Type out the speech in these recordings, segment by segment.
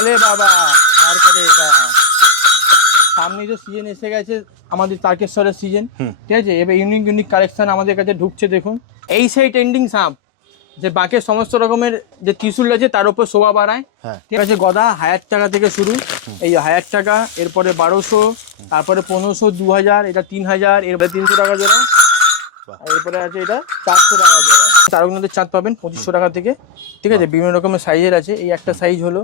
বলে বাবা আর করে সামনে যে সিজন এসে গেছে আমাদের তারকেশ্বরের সিজন, ঠিক আছে। এবার ইউনিক ইউনিক কালেকশন আমাদের কাছে ঢুকছে দেখুন। এই সেই ট্রেন্ডিং সাপ যে বাকি সমস্ত রকমের যে ত্রিশুল আছে তার উপর শোভা বাড়ায়, ঠিক আছে। গদা 1000 টাকা থেকে শুরু, এই 1000 টাকা, এরপরে 1200, তারপরে 1500, 2000, এটা 3000, এরপরে 300 টাকা জোড়া, এরপরে আছে এটা 400 টাকা জোড়া। তারকনাথের চাঁদ পাবেন 2500 টাকা থেকে, ঠিক আছে। বিভিন্ন রকমের সাইজের আছে, এই একটা সাইজ হলো,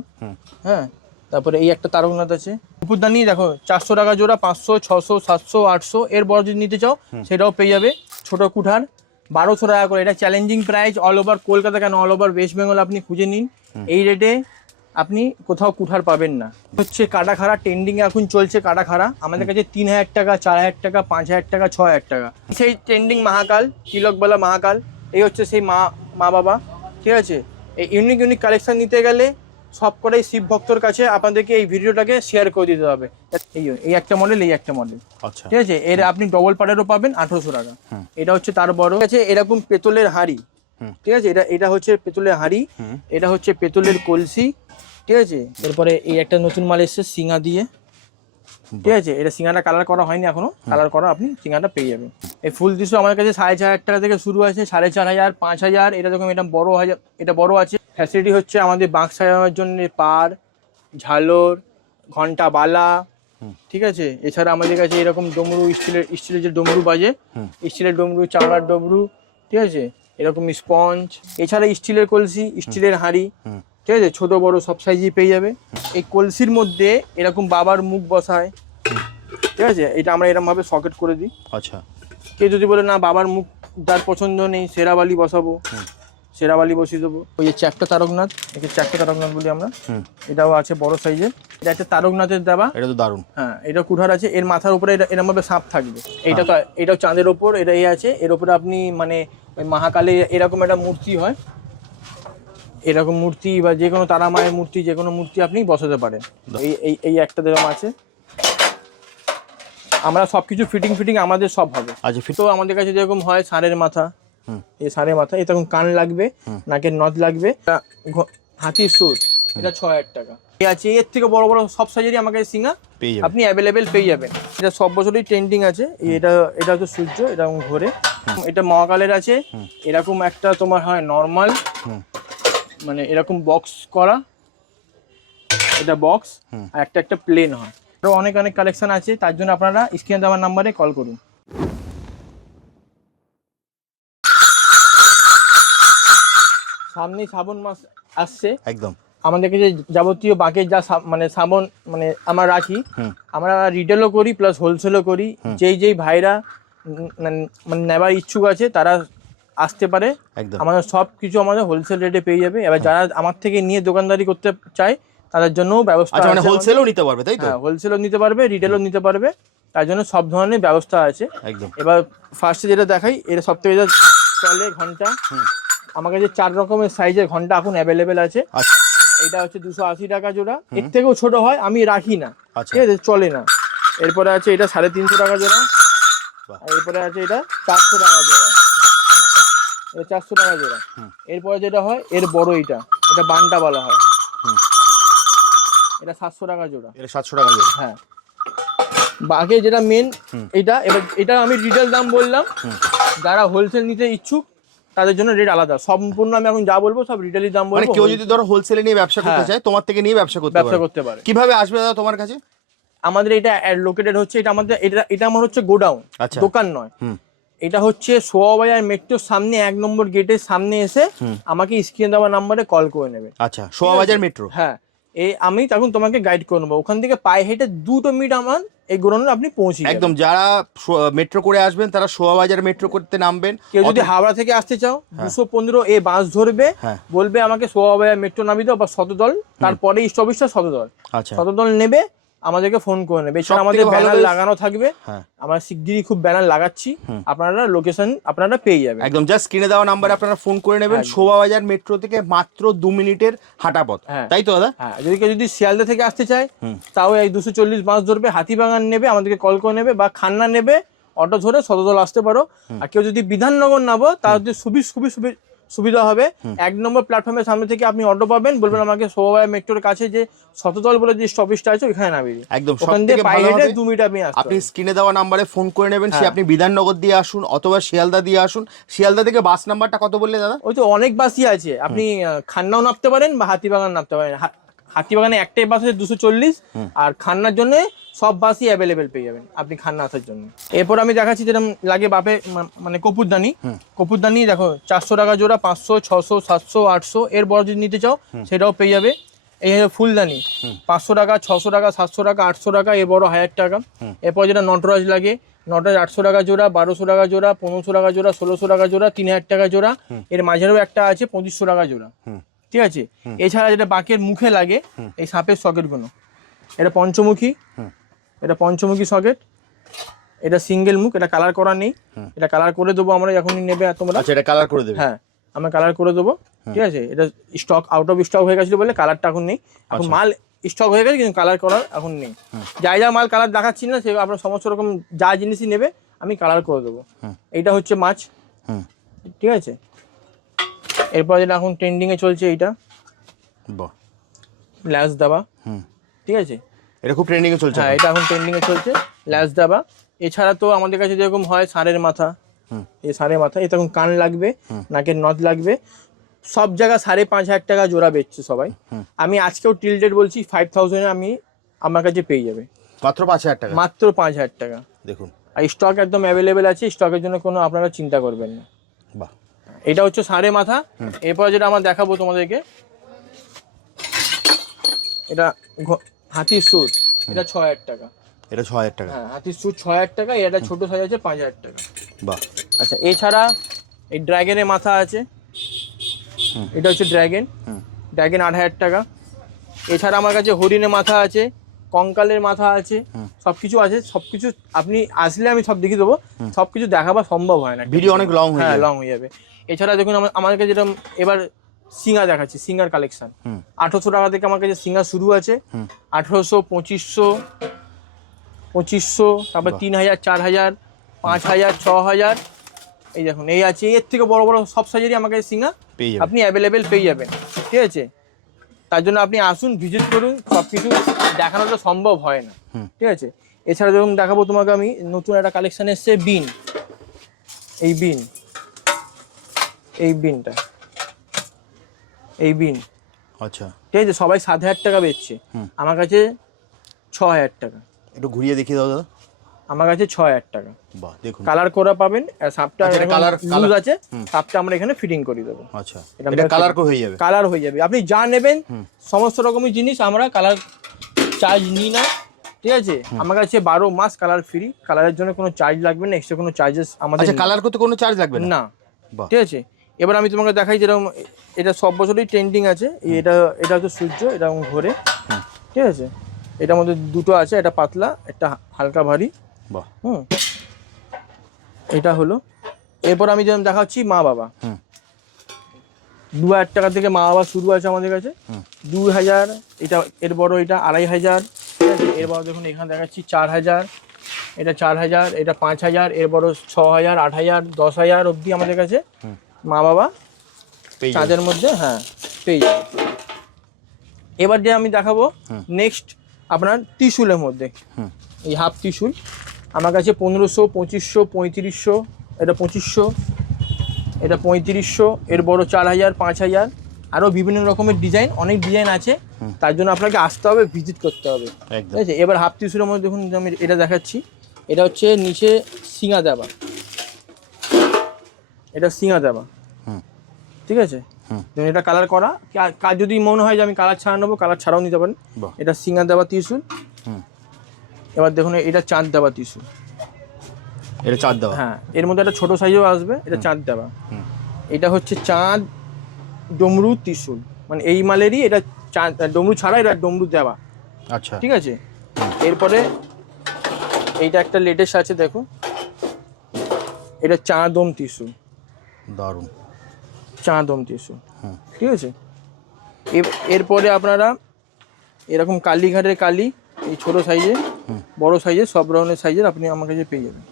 হ্যাঁ। তারপরে এই একটা তারকনাথ আছে উপরদানি, দেখো 400 টাকা জোড়া, 500, 600, 700, 800, এর বড় যদি নিতে চাও সেটাও পেয়ে যাবে। ছোট কুঠার 1200 টাকা করে, এটা challenging price all over Kolkata, কেন অল ওভার ওয়েস্ট বেঙ্গল আপনি খুঁজে নিন, এই রেটে আপনি কোথাও কুঠার পাবেন না। হচ্ছে কাটা খাড়া, ট্রেন্ডিং এখন চলছে কাটা খাড়া, আমাদের কাছে 3000 টাকা, 4000 টাকা, 5000 টাকা, 6000 টাকা। সেই ট্রেন্ডিং মহাকাল, তিলকবালা মহাকাল, এই হচ্ছে সেই মা বাবা, ঠিক আছে। এই ইউনিক ইউনিক কালেকশন নিতে গেলে সব কটাই শিব ভক্তর কাছে আপনাদেরকে এই ভিডিওটাকে শেয়ার করে দিতে হবে। এই একটা মডেল, এই একটা মডেল, আচ্ছা, ঠিক আছে। এর আপনি ডবল পাড়েরও পাবেন 1800 টাকা। এটা হচ্ছে তার বড় আছে, এরকম পেতলের হাঁড়ি, ঠিক আছে। এটা হচ্ছে পেতলের হাঁড়ি, এটা হচ্ছে পেতলের কলসি, ঠিক আছে। এরপরে এই একটা নতুন মাল এসছে সিঙ্গা দিয়ে, ঠিক আছে। এটা সিঙ্গাটা কালার করা হয়নি এখনো, কালার করা আপনি সিঙ্গাটা পেয়ে যাবেন। এই ফুল টিস্যু আমাদের কাছে 4500 টাকা থেকে শুরু আছে, 4500, 5000, এটা দেখুন এটা বড় হাজার, এটা বড় আছে। ফ্যাসিলিটি হচ্ছে আমাদের বাঁক সাজানোর জন্য পার, ঝালর, ঘন্টা, বালা, ঠিক আছে। এছাড়া আমাদের কাছে এরকম ডমরু, স্টিলের যে ডমরু বাজে, স্টিলের ডমরু, চামড়ার ডমরু, ঠিক আছে। এরকম স্পঞ্জ, এছাড়া স্টিলের কলসি, স্টিলের হাঁড়ি, ঠিক আছে। ছোট বড় সব সাইজই পেয়ে যাবে। এই কলসির মধ্যে এরকম বাবার মুখ বসায়, ঠিক আছে। এটা আমরা এরকম ভাবে সকেট করে দিই, আচ্ছা। কেউ যদি বলে না বাবার মুখ যার পছন্দ নেই, সেরাবালি বসাবো, সেরাবালি বসিয়ে দেবো। ওই যে চ্যাপ্টা তারকনাথ, একে চ্যাপ্টা তারকনাথ বলি আমরা, এটাও আছে বড় সাইজের। এটা একটা তারকনাথের দেওয়া, এটা তো দারুণ, হ্যাঁ। এটা কুঠার আছে, এর মাথার উপরে এরকম ভাবে সাপ থাকবে। এইটা তো, এটাও চাঁদের ওপর, এটা এই আছে। এর উপরে আপনি মানে ওই মহাকালে এরকম একটা মূর্তি হয়, এরকম মূর্তি বা যে কোনো তারা মায়ের মূর্তি, যে কোনো মূর্তি আপনি বসাতে পারেন। এই একটা যেরকম আছে, আমরা সবকিছু ফিটিং আমাদের সব হবে। আচ্ছা, তো আমাদের কাছে যেরকম হয় ষাঁড়ের মাথা, এই ষাঁড়ের মাথা, এটা কান লাগবে, নাকের নথ লাগবে, হাতির সুর, এটা 6000 টাকা। এই আছে, এর থেকে বড় বড় সব সাইজেরই আমার কাছে সিঙ্গা আপনি অ্যাভেলেবেল পেয়ে যাবেন। এটা সব বছরই ট্রেন্ডিং আছে। এটা হচ্ছে সূর্য, এটা ঘোরে। এটা মহাকালের আছে, এরকম একটা তোমার হয় নর্মাল, মানে এরকম বক্স করা, এটা বক্স, আর একটা প্লেন হয়। আরো অনেক কালেকশন আছে, তার জন্য আপনারা স্ক্রিনে দেওয়া নাম্বারে কল করুন। সামনে শ্রাবণ মাস আসছে, একদম আমাদের কাছে যাবতীয় বাকের যা মানে শ্রাবণ মানে আমরা রাখি, আমরা রিটেলও করি প্লাস হোলসেলও করি। যেই ভাইরা মানে নেবার ইচ্ছুক আছে তারা আসতে পারে, আমাদের সব কিছু আমাদের হোলসেল রেটে পেয়ে যাবে। এবার যারা আমার থেকে নিয়ে দোকানদারি করতে চায় তাদের জন্যও ব্যবস্থা আছে, মানে হোলসেলও নিতে পারবে, তাই তো? হ্যাঁ, হোলসেলও নিতে পারবে, রিটেলও নিতে পারবে, তার জন্য সব ধরনের ব্যবস্থা আছে একদম। এবার ফার্স্টে যেটা দেখাই, এটা সবথেকে চলে ঘন্টা। আমার কাছে 4 রকমের সাইজের ঘন্টা এখন অ্যাভেলেবেল আছে। আচ্ছা, এটা হচ্ছে 280 টাকা জোড়া, এর থেকেও ছোট হয় আমি রাখি না, ঠিক আছে, চলে না। এরপরে আছে এটা 350 টাকা জোড়া, এরপরে আছে এটা 400 টাকা জোড়া, এটা 400 টাকা জোড়া। এরপরে যেটা হয় এর বড়, এটা বান্টা বলা হয়, এটা 700 টাকা জোড়া, এটা 700 টাকা জোড়া, হ্যাঁ। বাকি যেটা মেন এবার এটা আমি রিটেল দাম বললাম, যারা হোলসেল নিতে ইচ্ছুক তাদের জন্য রেট আলাদা। সম্পূর্ণ আমি এখন যা বলবো সব রিটেলই দাম বলবো। কেউ যদি ধরো হোলসেলে নিয়ে ব্যবসা করতে চায়, তোমার থেকে নিয়ে ব্যবসা করতে পারে। কিভাবে আসবে দাদা তোমার কাছে? আমাদের এটা লোকেটেড হচ্ছে, এটা আমার হচ্ছে গোডাউন, দোকান নয়। এটা হচ্ছে শোভাবাজার মেট্রোর সামনে 1 নম্বর গেটের সামনে এসে আমাকে স্ক্রিনে দেওয়া নাম্বারে কল করে নেবে। আচ্ছা, শোভাবাজার মেট্রো, হ্যাঁ। আমি তখন তোমাকে গাইড করে নেবো, ওখান থেকে পায়ে হেঁটে 2 মিনিট আমার এই গোডাউনে আপনি পৌঁছে একদম। যারা মেট্রো করে আসবেন তারা শোভাবাজার মেট্রো করতে নামবেন। কেউ যদি হাওড়া থেকে আসতে চাও 215 এ বাস ধরবে, বলবে আমাকে শোভাবাজার মেট্রো নামি দাও বা শতদল, তারপরে স্টপেজটা শতদল, শতদল নেবে, আমাদেরকে ফোন করে নেবে। এছাড়া আমাদের ব্যানার লাগানো থাকবে, আমরা শিগগিরই খুব ব্যানার লাগাচ্ছি, আপনারা লোকেশন আপনারা পেয়ে যাবেন একদম। জাস্ট স্ক্রিনে দেওয়া নাম্বারে আপনারা ফোন করে নেবেন। শোভাবাজার মেট্রো থেকে মাত্র 2 মিনিটের হাঁটা পথ, তাই তো দাদা? হ্যাঁ, যদি শিয়ালদা থেকে আসতে চায় তাও এই 240 বাস ধরবে, হাতিবাগান নেবে, আমাদেরকে কল করে নেবে, বা খান্না নেবে, অটো ধরে শতদল আসতে পারো। আর কেউ যদি বিধাননগর নামো, তার সুবিধা হবে। 1 নম্বর প্ল্যাটফর্মের সামনে থেকে আপনি অটো পাবেন, বলবেন আমাকে শোভাবাজার মেট্রোর কাছে যে শততল বলে যে স্টপেজটা আছে ওখানে নামিয়ে দিন, একদম ওখান থেকে পায়ে হেঁটে 2 মিনিট আপনি আসতে আপনি স্ক্রিনে দেওয়া নাম্বারে ফোন করে নেবেন, সে আপনি বিধাননগর দিয়ে আসুন অথবা শিয়ালদা দিয়ে আসুন। শিয়ালদা থেকে বাস নাম্বারটা কত বললে দাদা? ওই তো অনেক বাসই আছে, আপনি খান্নাও নামতে পারেন বা হাতিবাগান নামতে পারেন। হাতিবাগানে একটাই বাস আছে 240, আর খান্নার জন্য সব বাসই অ্যাভেলেবেল পেয়ে যাবেন আপনি খান্না আসার জন্য। এরপর আমি দেখাচ্ছি যেরকম লাগে বাপে মানে কপুরদানি। কপুরদানি দেখো 400 টাকা জোড়া, 500, 600, 700, 800, এর বড় যদি নিতে চাও সেটাও পেয়ে যাবে। এই হচ্ছে ফুলদানি 500 টাকা, 600 টাকা, 700 টাকা, 800 টাকা, এর বড় 1000 টাকা। এরপর যেটা নটরাজ লাগে, নটরাজ 800 টাকা জোড়া, 1200 টাকা জোড়া, 1500 টাকা জোড়া, 1600 টাকা জোড়া, 3000 টাকা জোড়া। এর মাঝেরও একটা আছে 2500 টাকা জোড়া, ঠিক আছে। এছাড়া যেটা বাঁকের মুখে লাগে এই সাপের সকেটগুলো, এটা পঞ্চমুখী, এটা পঞ্চমুখী সকেট, এটা সিঙ্গেল মুখ, এটা কালার করা নেই, এটা কালার করে দেবো আমরা যখনই নেবে তোমরা। আচ্ছা, এটা কালার করে দেবে? হ্যাঁ, আমরা কালার করে দেবো, ঠিক আছে। এটা স্টক আউট অফ স্টক হয়ে গেছিলো বলে কালারটা এখন নেই, এখন মাল স্টক হয়ে গেছে কিন্তু কালার করার এখন নেই। যা মাল কালার দেখাচ্ছি না সে আপনার সমস্ত রকম যা জিনিসই নেবে আমি কালার করে দেবো। এইটা হচ্ছে মাছ, ঠিক আছে। এরপর যেটা এখন ট্রেন্ডিংয়ে চলছে এইটা ল্যাস দাবা, ঠিক আছে, এটা খুব ট্রেন্ডিংয়ে চলছে। হ্যাঁ, এটা এখন ট্রেন্ডিংয়ে চলছে ল্যাস দাবা। এছাড়া তো আমাদের কাছে যেরকম হয় ষাঁড়ের মাথা, এই ষাঁড়ের মাথা, এটা এখন কান লাগবে, নাকের নথ লাগবে, সব জায়গা 5,500 টাকা জোড়া বেচছে সবাই। আমি আজকেও টিলডেট বলছি 5000 আমি আমার কাছে পেয়ে যাবে, মাত্র 5,000 টাকা, মাত্র 5,000 টাকা। দেখুন, আর স্টক একদম অ্যাভেলেবেল আছে, স্টকের জন্য কোনো আপনারা চিন্তা করবেন না। বাহ, এটা হচ্ছে ষাঁড়ের মাথা। এরপর যেটা আমরা দেখাবো তোমাদেরকে, এটা হাতির সুট, এটা 6,000 টাকা, এটা 6,000 টাকা। হ্যাঁ, হাতির সুট 6,000 টাকা। এটা ছোট সাইজ আছে 5,000 টাকা। বাহ। আচ্ছা, এছাড়া এই ড্রাগনের মাথা আছে, এটা হচ্ছে ড্রাগন, ড্রাগন 8,000 টাকা। এছাড়া আমার কাছে হরিণের মাথা আছে, কঙ্কালের মাথা আছে, সবকিছু আছে। সবকিছু আপনি আসলে আমি সব দেখিয়ে দেবো, সবকিছু দেখাবা সম্ভব হয় না, ভিডিও অনেক লং হয়ে হ্যাঁ লং হয়ে যাবে। এছাড়া দেখুন আমার কাছে যেরকম এবার সিঙ্গা দেখাচ্ছি, সিঙ্গার কালেকশন 1800 টাকা থেকে আমার কাছে সিঙ্গা শুরু আছে, 1800, 2500, তারপর 3,000, 4,000, 5,000, 6,000। এই দেখুন এই আছে, এর থেকে বড় বড় সব সাইজেরই আমার কাছে সিঙ্গা আপনি অ্যাভেলেবেল পেয়ে যাবেন, ঠিক আছে। তার জন্য আপনি আসুন, ভিজিট করুন, সব কিছু দেখানোটা সম্ভব হয় না, ঠিক আছে। এছাড়া যেরকম দেখাবো তোমাকে আমি, নতুন একটা কালেকশন এসছে বিন, এই বিন, এই বিনটা, এই বিন, আচ্ছা, ঠিক আছে। সবাই 7,000 টাকা বেচছে, আমার কাছে 6,000 টাকা। একটু ঘুরিয়ে দেখিয়ে দাও দাদা। আমার কাছে 6,000 টাকা। বাহ, দেখুন, কালার করা পাবেন, সাপটা কালার লুজ আছে, সাপটা আমরা এখানে ফিটিং করে দেবো। আচ্ছা, এটা কালার হয়ে যাবে, কালার হয়ে যাবে। আপনি যা নেবেন সমস্ত রকমের জিনিস আমরা কালার চার্জ নিই না, ঠিক আছে। আমার কাছে 12 মাস কালার ফ্রি, কালারের জন্য কোনো চার্জ লাগবে না, এক্সট্রা কোনো চার্জেস আমাদের। আচ্ছা, কালার করতে কোনো চার্জ লাগবে না? ঠিক আছে। এবার আমি তোমাকে দেখাই, যেরকম এটা সব বছরই ট্রেন্ডিং আছে, এটা হচ্ছে সূর্য, এটা ঘোরে, ঠিক আছে। এটার মধ্যে দুটো আছে, একটা পাতলা, একটা হালকা ভারী। বাহ, এটা হলো। এরপর আমি যেরকম দেখাচ্ছি মা বাবা, 2,000 টাকা থেকে মা বাবা শুরু আছে আমাদের কাছে, 2,000, এটা এর বড়, এটা 2,500, ঠিক আছে। এর বড় দেখুন এখানে দেখাচ্ছি 4,000, এটা 4,000, এটা 5,000, এর বড় 6,000, 8,000, 10,000 অবধি আমাদের কাছে মা বাবা চাঁদের মধ্যে, হ্যাঁ, পেয়ে যাবে। এবার যে আমি দেখাবো নেক্সট আপনার ত্রিশূলের মধ্যে, এই হাফ ত্রিশূল আমার কাছে 1500, 2500, 3500, এটা 2500, এটা 3500, এর বড় 4,000, 5,000, আরও বিভিন্ন রকমের ডিজাইন, অনেক ডিজাইন আছে। তার জন্য আপনাকে আসতে হবে, ভিজিট করতে হবে, ঠিক আছে। এবার হাফ ত্রিশূলের মধ্যে দেখুন আমি এটা দেখাচ্ছি, এটা হচ্ছে নিচে সিঙা দেওয়া, এটা সিঙা দেওয়া, ঠিক আছে। এটা কালার করা, কাজ যদি মনে হয় যে আমি কালার ছাড়া নেবো, কালার ছাড়াও নিতে পারেন। এটা সিঙা দেওয়া ত্রিশূল। এবার দেখুন এটা চাঁদ দেওয়া ত্রিশূল, এটা চাঁদ দেওয়া, হ্যাঁ। এর মধ্যে একটা ছোট সাইজও আসবে, এটা চাঁদ দেওয়া। এটা হচ্ছে চাঁদ ডমরু ত্রিশূল, মানে এই মালেরই এটা চাঁদ, ডমরু ছাড়া এটা ডমরু দেওয়া, আচ্ছা, ঠিক আছে। এরপরে এইটা একটা লেটেস্ট আছে, দেখো, এটা চাঁদম ত্রিশূল, দারুণ, চাঁদম ত্রিশূল, ঠিক আছে। এরপরে আপনারা এরকম কালীঘাটের কালী, এই ছোট সাইজে, বড় সাইজে, সব ধরনের সাইজের আপনি আমার কাছে পেয়ে যাবেন।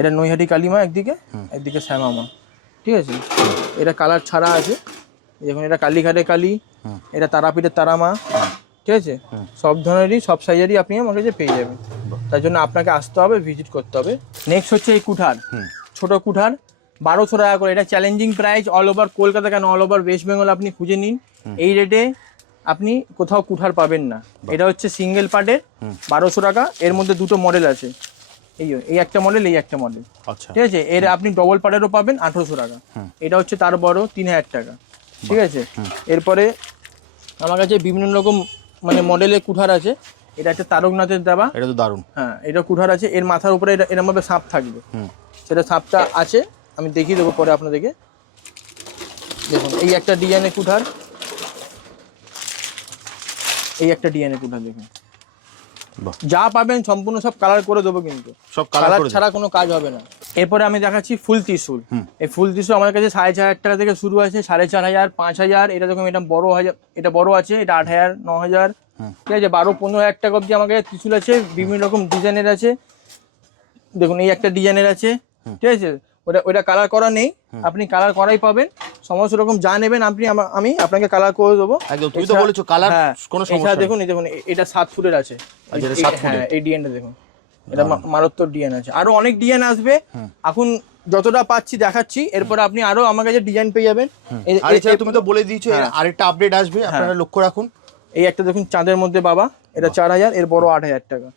এটা নৈহাটি কালীমা একদিকে, একদিকে শ্যামা মা, ঠিক আছে, এটা কালার ছাড়া আছে, দেখুন এটা কালীঘাটের কালী, এটা তারাপীঠের তারামা, ঠিক আছে, সব ধরনেরই সব সাইজেরই আপনি আমার কাছে পেয়ে যাবেন। তার জন্য আপনাকে আসতে হবে, ভিজিট করতে হবে। নেক্সট হচ্ছে এই কুঠার, ছোট কুঠার 1200 টাকা করে। এটা challenging price, all over Kolkata কেন অল ওভার ওয়েস্ট বেঙ্গল আপনি খুঁজে নিন, এই রেটে আপনি কোথাও কুঠার পাবেন না। এটা হচ্ছে সিঙ্গেল পার্টের 1200 টাকা। এর মধ্যে দুটো মডেল আছে, এই একটা মডেল, এই একটা মডেল, আচ্ছা ঠিক আছে। এর আপনি ডবল পার্টেরও পাবেন 1800 টাকা। এটা হচ্ছে তার বড় 3000 টাকা, ঠিক আছে। এরপরে আমার কাছে বিভিন্ন রকম মানে মডেলের কুঠার আছে। এটা একটা তারকনাথের দেওয়া, এটা তো দারুণ। হ্যাঁ, এটা কুঠার আছে। এর মাথার উপরে এরকম ভাবে সাপ থাকবে, সেটা সাপটা আছে, আমি দেখিয়ে দেবো পরে আপনাদেরকে। দেখুন এই একটা ডিজাইনের কুঠার, এই একটা ডিজাইনের কুঠার, দেখুন যা পাবেন সম্পূর্ণ সব কালার করে দেবো, কিন্তু সব কালার ছাড়া কোনো কাজ হবে না। এরপরে আমি দেখাচ্ছি ফুল ত্রিশূল। এই ফুল ত্রিশূল আমার কাছে 4500 টাকা থেকে শুরু আছে, 4500, 5000, এটা দেখুন এটা বড় হাজার, এটা বড় আছে, এটা 8000, 9000, ঠিক আছে। 12-15 টাকা অবধি আমার কাছে ত্রিশূল আছে, বিভিন্ন রকম ডিজাইনের আছে। দেখুন এই একটা ডিজাইনের আছে, ঠিক আছে। ওটা কালার করা নেই, আপনি কালার করাই পাবেন। সমস্ত রকম যা নেবেন আমি আপনাকে কালার করে দেবো একদম। তুমি তো বলেছো কালার কোনো সমস্যা নেই। দেখুন, এই দেখুন এটা 7 ফুটের আছে, হ্যাঁ, এই ডিজাইনটা দেখুন, এটা মারাত্মক ডিজাইন আছে। আরো অনেক ডিজাইন আসবে, এখন যতটা পাচ্ছি দেখাচ্ছি, এরপর আপনি আরো আমার কাছে ডিজাইন পেয়ে যাবেন। আর এছাড়া তুমি তো বলে দিয়েছো আরেকটা আপডেট আসবে, আপনারা লক্ষ্য রাখুন। এই একটা দেখুন চাঁদের মধ্যে বাবা, এটা 4000, এর বড় 8000 টাকা।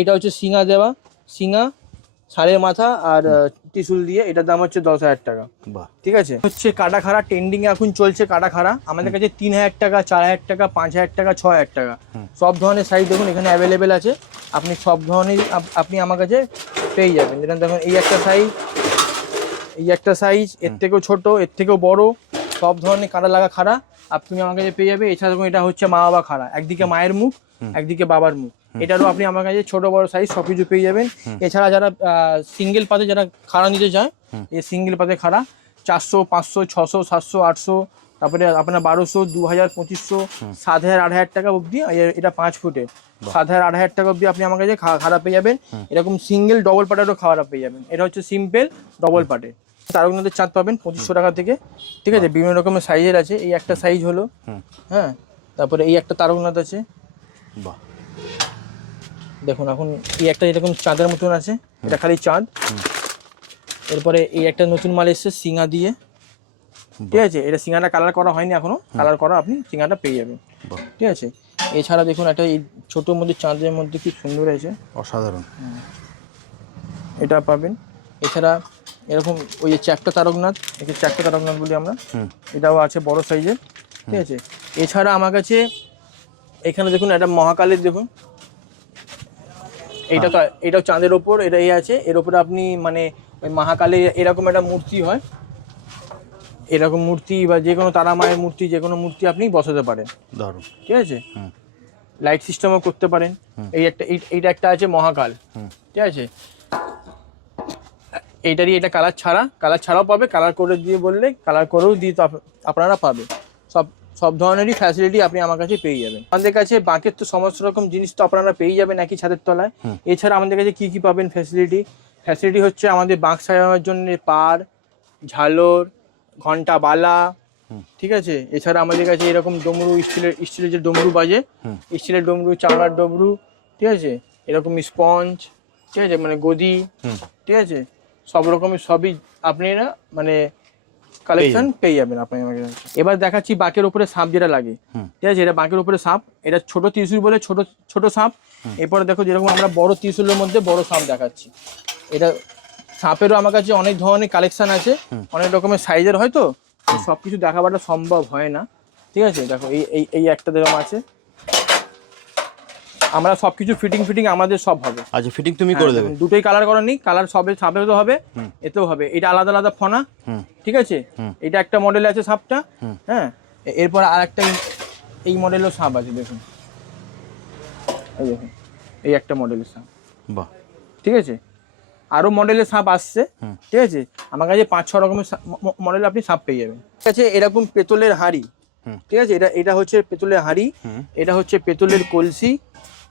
এটা হচ্ছে সিঙা দেওয়া, সিঙা ষাঁড়ের মাথা আর ত্রিশূল দিয়ে, এটার দাম হচ্ছে 10,000 টাকা, ঠিক আছে। হচ্ছে কাটা খাড়া, ট্রেন্ডিং এখন চলছে কাটা খাড়া, আমাদের কাছে 3000 টাকা, 4000 টাকা, 5000 টাকা, 6000 টাকা, সব ধরনের সাইজ দেখুন এখানে অ্যাভেলেবেল আছে। আপনি সব ধরনের আপনি আমার কাছে পেয়ে যাবেন। যেটা দেখুন এই একটা সাইজ, এই একটা সাইজ, এর থেকেও ছোট, এর থেকেও বড়, সব ধরনের কাটা লাগা খাড়া আপনি আমার কাছে পেয়ে যাবে। এছাড়া দেখুন এটা হচ্ছে মা বাবা খাড়া, একদিকে মায়ের মুখ, একদিকে বাবার মুখ, এটারও আপনি আমার কাছে ছোট বড় সাইজ সব কিছু পেয়ে যাবেন। এছাড়া যারা সিঙ্গেল পাতে যারা খাড়া নিতে চায়, এই সিঙ্গেল পাতে খাড়া 400, 500, 600, 700, 800, তারপরে আপনার 1200, 2000, 2500, 7000, 8000 টাকা অবধি। এটা 5 ফুটের 7000, 8000 টাকা অবধি আপনি আমার কাছে খাড়া পেয়ে যাবেন। এরকম সিঙ্গেল ডবল পাটেরও খাড়া পেয়ে যাবেন। এটা হচ্ছে সিম্পল ডবল পাটে। তারকনাথের চাঁদ পাবেন 2500 টাকা থেকে, ঠিক আছে। বিভিন্ন রকমের সাইজের আছে, এই একটা সাইজ হলো, হ্যাঁ। তারপরে এই একটা তারকনাথ আছে, দেখুন। এখন এই একটা এরকম চাঁদের মতন আছে, এটা খালি চাঁদ। এরপরে এই একটা নতুন মাল এসছে সিঙা দিয়ে, ঠিক আছে। এটা সিঙাটা কালার করা হয়নি এখনো, কালার করা আপনি সিঙাটা পেয়ে যাবেন, ঠিক আছে। এছাড়া দেখুন একটা এই ছোটোর মধ্যে চাঁদের মধ্যে কি সুন্দর আছে, অসাধারণ, এটা পাবেন। এছাড়া এরকম ওই যে চ্যাপ্টা তারকনাথ, একে চ্যাপ্টা তারকনাথ বলি আমরা, এটাও আছে বড় সাইজের, ঠিক আছে। এছাড়া আমার কাছে এখানে দেখুন একটা মহাকালের, দেখুন এইটা তো, এটাও চাঁদের ওপর, এটা এই আছে, এর ওপরে আপনি মানে ওই মহাকালে এরকম একটা মূর্তি হয়, এরকম মূর্তি বা যে কোনো তারা মায়ের মূর্তি, যে কোনো মূর্তি আপনি বসাতে পারেন, দারুণ, ঠিক আছে। লাইট সিস্টেমও করতে পারেন। এইটা একটা আছে মহাকাল, ঠিক আছে। এইটারই এটা কালার ছাড়াও পাবে, কালার করে দিয়ে বললে কালার করেও দিয়ে তো আপনারা পাবে। সব ধরনেরই ফ্যাসিলিটি আপনি আমার কাছে পেয়ে যাবেন। আমাদের কাছে বাঁকের তো সমস্ত রকম জিনিস তো আপনারা পেয়ে যাবেন একই ছাদের তলায়। এছাড়া আমাদের কাছে কি পাবেন ফ্যাসিলিটি হচ্ছে আমাদের বাঁক সাজানোর জন্য পার, ঝালর, ঘন্টা, বালা, ঠিক আছে। এছাড়া আমাদের কাছে এরকম ডমরু, স্টিলের যে ডমরু বাজে, স্টিলের ডমরু, চামড়ার ডমরু, ঠিক আছে। এরকম স্পঞ্জ, ঠিক আছে, মানে গদি, ঠিক আছে। সব রকমের সবই আপনারা মানে কালেকশন পেয়ে যাবেন আপনি আমার কাছে। এবার দেখাচ্ছি বাঁকের উপরে সাপ যেটা লাগে, ঠিক আছে। এটা বাঁকের উপরে সাপ, এটা ছোট ত্রিশূল বলে ছোট সাপ। এরপরে দেখো যেরকম আমরা বড় ত্রিশূলের মধ্যে বড় সাপ দেখাচ্ছি। এটা সাপেরও আমার কাছে অনেক ধরনের কালেকশন আছে, অনেক রকমের সাইজের, হয়তো সব কিছু দেখাবাটা সম্ভব হয় না, ঠিক আছে। দেখো এই একটা যেরকম আছে, আমরা সবকিছু ফিটিং আমাদের সব হবে। আচ্ছা, ফিটিং তুমি করে দেবে? দুটোই কালার করা নেই, কালার সবে সাপেরও হবে, এতেও হবে। এটা আলাদা আলাদা ফনা, ঠিক আছে। এটা একটা মডেল আছে সাপটা, হ্যাঁ। এরপর আর একটা এই মডেলের সাপ আছে, দেখুন এই দেখুন, এই একটা মডেলের সাপ, বাহ, ঠিক আছে। আরো মডেলের সাপ আসছে, ঠিক আছে। আমার কাছে 5-6 রকমের মডেল আপনি সাপ পেয়ে যাবেন, ঠিক আছে। এরকম পেতলের হাঁড়ি, ঠিক আছে। এটা হচ্ছে পেতলের হাঁড়ি, এটা হচ্ছে পেতলের কলসি,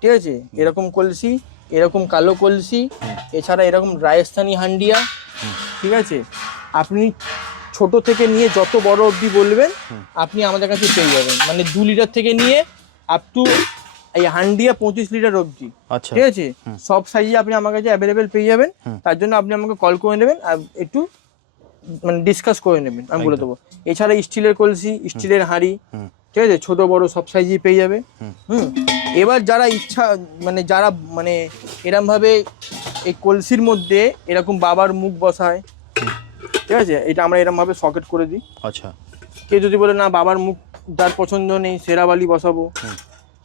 ঠিক আছে। এরকম কলসি, এরকম কালো কলসি, এছাড়া এরকম রাজস্থানি হান্ডিয়া, ঠিক আছে। আপনি ছোট থেকে নিয়ে যত বড় অবধি বলবেন আপনি আমাদের কাছে পেয়ে যাবেন, মানে 2 লিটার থেকে নিয়ে আপ টু এই হান্ডিয়া 25 লিটার অবধি। আচ্ছা ঠিক আছে, সব সাইজে আপনি আমার কাছে অ্যাভেলেবেল পেয়ে যাবেন। তার জন্য আপনি আমাকে কল করে নেবেন আর একটু মানে ডিসকাস করে নেবেন, আমি বলে দেবো। এছাড়া স্টিলের কলসি, স্টিলের হাঁড়ি, ঠিক আছে, ছোট বড় সব সাইজই পেয়ে যাবে। এবার যারা ইচ্ছা মানে যারা মানে এরম ভাবে এই কলসির মধ্যে এরকম বাবার মুখ বসায়, ঠিক আছে, এটা আমরা এরম ভাবে সকেট করে দিই। আচ্ছা, কেউ যদি বলে না বাবার মুখ যার পছন্দ নেই সেরাবালি বসাবো,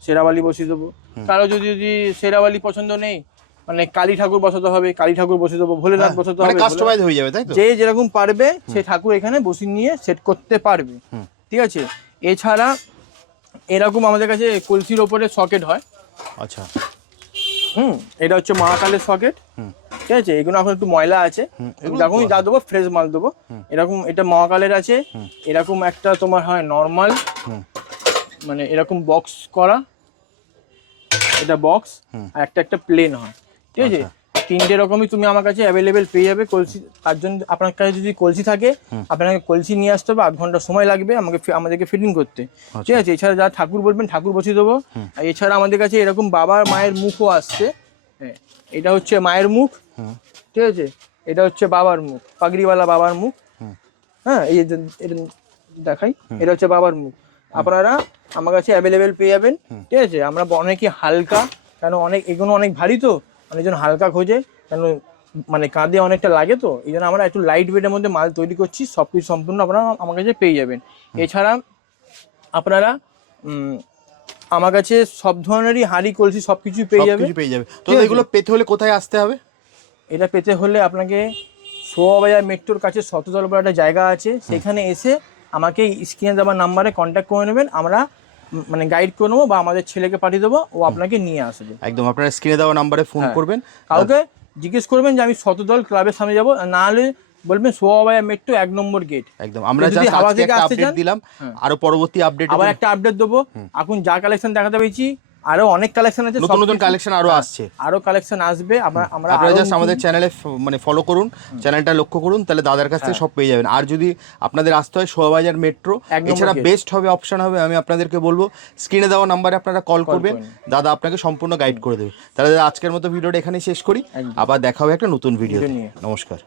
সেরাবালি বসিয়ে দেবো। কারো যদি সেরাবালি পছন্দ নেই, মানে কালী ঠাকুর বসাতে হবে, কালী ঠাকুর বসিয়ে দেবো, ভোলেনাথ বসাতে হবে, কাস্টমাইজ হয়ে যাবে, তাই তো? যে যেরকম পারবে সে ঠাকুর এখানে বসিয়ে নিয়ে সেট করতে পারবে। ঠিক আছে, এছাড়া এরকম আমাদের কাছে কলসির ওপরে সকেট হয়। আচ্ছা, এটা হচ্ছে মহাকালের সকেট। ঠিক আছে, এগুলো এখন একটু ময়লা আছে, যখনই যা দেবো ফ্রেশ মাল দেবো। এরকম এটা মহাকালের আছে। এরকম একটা তোমার হয় নর্মাল, মানে এরকম বক্স করা, এটা বক্স, আর একটা প্লেন হয়। ঠিক আছে, 3টে রকমই তুমি আমার কাছে অ্যাভেলেবেল পেয়ে যাবে কলসি। তার জন্য আপনার কাছে যদি কলসি থাকে আপনাকে কলসি নিয়ে আসতে হবে, 8 ঘন্টা সময় লাগবে আমাদেরকে ফিটিং করতে। ঠিক আছে, এছাড়া যা ঠাকুর বলবেন ঠাকুর বসিয়ে দেবো। আর এছাড়া আমাদের কাছে এরকম বাবার মায়ের মুখও আসছে। হ্যাঁ, এটা হচ্ছে মায়ের মুখ। ঠিক আছে, এটা হচ্ছে বাবার মুখ, পাগড়িওয়ালা বাবার মুখ। হ্যাঁ, এই যে এটা দেখাই, এটা হচ্ছে বাবার মুখ। আপনারা আমার কাছে অ্যাভেলেবেল পেয়ে যাবেন। ঠিক আছে, আমরা অনেকই হালকা, কেন এগুলো অনেক ভারী তো অনেকজন হালকা খোঁজে, কেন মানে কাঁধে অনেকটা লাগে, তো এই জন্য আমরা একটু লাইট ওয়েটের মধ্যে মাল তৈরি করছি। সব কিছু সম্পূর্ণ আপনারা আমার কাছে পেয়ে যাবেন। এছাড়া আপনারা আমার কাছে সব ধরনেরই হাঁড়ি কলসি সব কিছুই পেয়ে যাবে। তো এগুলো পেতে হলে কোথায় আসতে হবে? এটা পেতে হলে আপনাকে শোভাবাজার মেট্রোর কাছে শতদল বলে একটা জায়গা আছে, সেখানে এসে আমাকে স্ক্রিনে দেওয়া নাম্বারে কন্ট্যাক্ট করে নেবেন। আমরা মানে গাইড করে নেবো বা আমাদের ছেলেকে পাঠিয়ে দেবো, ও আপনাকে নিয়ে আসবে। একদম আপনারা স্ক্রিনে দেওয়া নাম্বারে ফোন করবেন, কাউকে জিজ্ঞেস করবেন যে আমি শতদল ক্লাবের সামনে যাবো, না হলে বলবেন শোভাবাজার মেট্রো 1 নম্বর গেট। একদম, আমরা যদি হাওড়া থেকে আসতে আপডেট চান দিলাম, আরো পরবর্তী আপডেট আবার একটা আপডেট দেবো। এখন যা কালেকশন দেখাতে পেয়েছি আরো অনেক কালেকশন আছে, নতুন নতুন কালেকশন আরো আসছে, আরো কালেকশন আসবে। আমরা জাস্ট আমাদের চ্যানেলে মানে ফলো করুন, চ্যানেলটা লক্ষ্য করুন, তাহলে দাদার কাছ থেকে সব পেয়ে যাবেন। আর যদি আপনাদের আসতে হয় শোভাবাজার মেট্রো, এছাড়া বেস্ট হবে অপশন হবে, আমি আপনাদেরকে বলবো স্ক্রিনে দেওয়া নাম্বারে আপনারা কল করবেন, দাদা আপনাকে সম্পূর্ণ গাইড করে দেবে। তাহলে আজকের মতো ভিডিওটা এখানেই শেষ করি, আবার দেখা হবে একটা নতুন ভিডিও নিয়ে। নমস্কার।